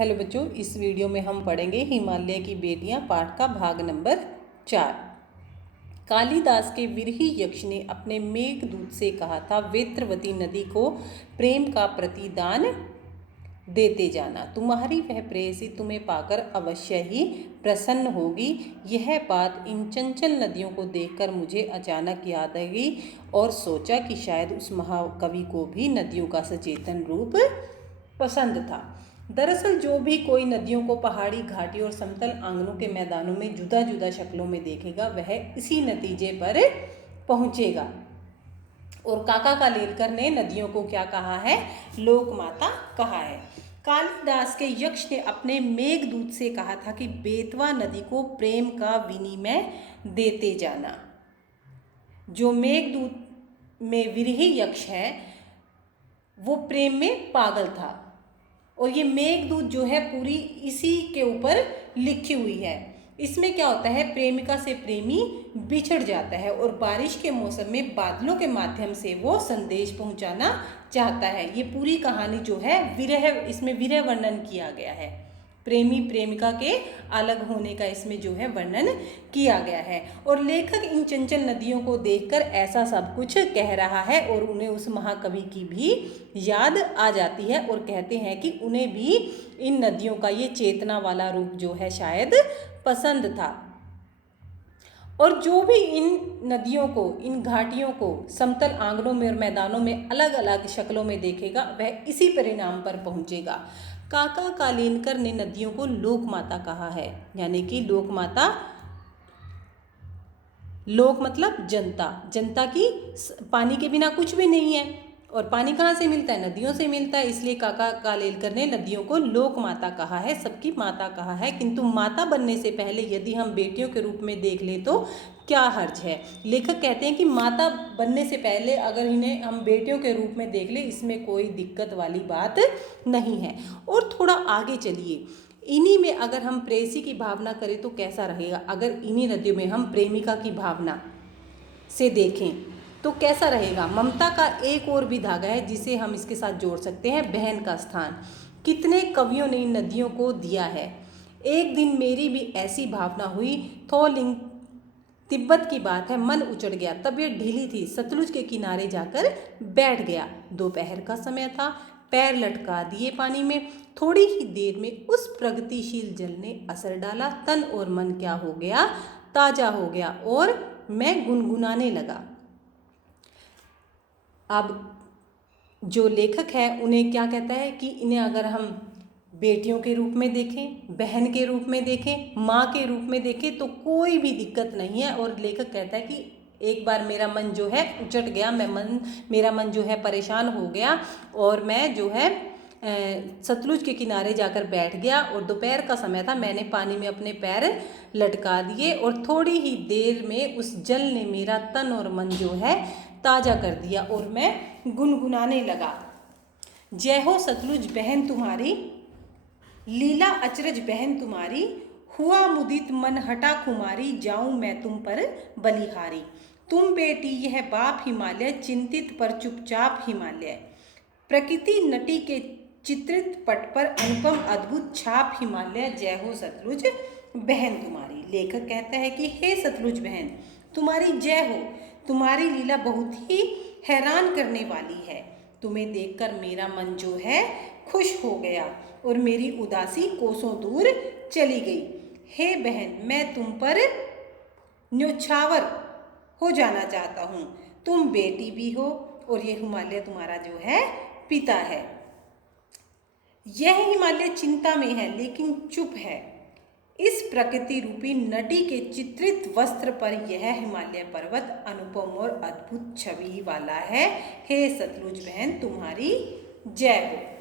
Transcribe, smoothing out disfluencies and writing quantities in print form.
Hello बच्चों, इस video में हम पढ़ेंगे हिमालय की बेटियां पाठ का भाग नंबर 4। कालिदास के विरही यक्ष ने अपने मेघदूत से कहा था, वेत्रवती नदी को प्रेम का प्रतिदान देते जाना। तुम्हारी वह प्रेयसी तुम्हें पाकर अवश्य ही प्रसन्न होगी। यह बात इन चंचल नदियों को देखकर मुझे अचानक याद आई और सोचा कि शायद उस महाकवि को भी नदियों का सचेतन रूप पसंद था। दरअसल जो भी कोई नदियों को पहाड़ी, घाटी और समतल आंगनों के मैदानों में जुदा जुदा शक्लों में देखेगा, वह इसी नतीजे पर पहुंचेगा। और काका कालेलकर ने नदियों को क्या कहा है? लोकमाता कहा है। कालिदास के यक्ष ने अपने मेघदूत से कहा था कि बेतवा नदी को प्रेम का विनिमय देते जाना। जो मेघदूत में विरही यक्ष है वो प्रेम में पागल था और ये मेघदूत जो है पूरी इसी के ऊपर लिखी हुई है। इसमें क्या होता है, प्रेमिका से प्रेमी बिछड़ जाता है और बारिश के मौसम में बादलों के माध्यम से वो संदेश पहुंचाना चाहता है। ये पूरी कहानी जो है विरह, इसमें विरह वर्णन किया गया है। प्रेमी प्रेमिका के अलग होने का इसमें जो है वर्णन किया गया है। और लेखक इन चंचल नदियों को देखकर ऐसा सब कुछ कह रहा है और उन्हें उस महाकवि की भी याद आ जाती है और कहते हैं कि उन्हें भी इन नदियों का ये चेतना वाला रूप जो है शायद पसंद था। और जो भी इन नदियों को, इन घाटियों को समतल आंगनों में और मैदानों में अलग अलग शक्लों में देखेगा, वह इसी परिणाम पर पहुंचेगा। काका कालेलकर ने नदियों को लोकमाता कहा है, यानी कि लोकमाता, लोक मतलब जनता, जनता की पानी के बिना कुछ भी नहीं है। और पानी कहाँ से मिलता है? नदियों से मिलता है। इसलिए काका कालेलकर ने नदियों को लोक माता कहा है, सबकी माता कहा है। किंतु माता बनने से पहले यदि हम बेटियों के रूप में देख ले तो क्या हर्ज है? लेखक कहते हैं कि माता बनने से पहले अगर इन्हें हम बेटियों के रूप में देख ले, इसमें कोई दिक्कत वाली बात नहीं है। और थोड़ा आगे चलिए, इन्हीं में अगर हम प्रेयसी की भावना करें तो कैसा रहेगा? अगर इन्हीं नदियों में हम प्रेमिका की भावना से देखें तो कैसा रहेगा? ममता का एक और भी धागा है जिसे हम इसके साथ जोड़ सकते हैं, बहन का स्थान। कितने कवियों ने इन नदियों को दिया है। एक दिन मेरी भी ऐसी भावना हुई, थोलिंग तिब्बत की बात है, मन उचड़ गया, तबीयत ढीली थी, सतलुज के किनारे जाकर बैठ गया। दोपहर का समय था, पैर लटका दिए पानी में। थोड़ी ही देर में उस प्रगतिशील जल ने असर डाला, तन और मन क्या हो गया? ताजा हो गया और मैं गुनगुनाने लगा। अब जो लेखक है उन्हें क्या कहता है कि इन्हें अगर हम बेटियों के रूप में देखें, बहन के रूप में देखें, माँ के रूप में देखें तो कोई भी दिक्कत नहीं है। और लेखक कहता है कि एक बार मेरा मन जो है उचट गया, मेरा मन जो है परेशान हो गया और मैं जो है सतलुज के किनारे जाकर बैठ गया और दोपहर का समय था, मैंने पानी में अपने पैर लटका दिए और थोड़ी ही देर में उस जल ने मेरा तन और मन जो है ताज़ा कर दिया और मैं गुनगुनाने लगा। जय हो सतलुज बहन तुम्हारी, लीला अचरज बहन तुम्हारी, हुआ मुदित मन हटा खुमारी, जाऊं मैं तुम पर बलिहारी। तुम बेटी यह बाप हिमालय, चिंतित पर चुपचाप हिमालय, प्रकृति नटी के चित्रित पट पर अनुपम अद्भुत छाप हिमालय, जय हो सतलुज बहन तुम्हारी। लेखक कहता है कि हे सतलुज बहन, तुम्हारी जय हो। तुम्हारी लीला बहुत ही हैरान करने वाली है। तुम्हें देखकर मेरा मन जो है खुश हो गया और मेरी उदासी कोसों दूर चली गई। हे बहन, मैं तुम पर न्योछावर हो जाना चाहता हूँ। तुम बेटी भी हो और ये हिमालय तुम्हारा जो है पिता है। यह हिमालय चिंता में है लेकिन चुप है। इस प्रकृति रूपी नटी के चित्रित वस्त्र पर यह हिमालय पर्वत अनुपम और अद्भुत छवि वाला है। हे सतलुज बहन, तुम्हारी जय हो।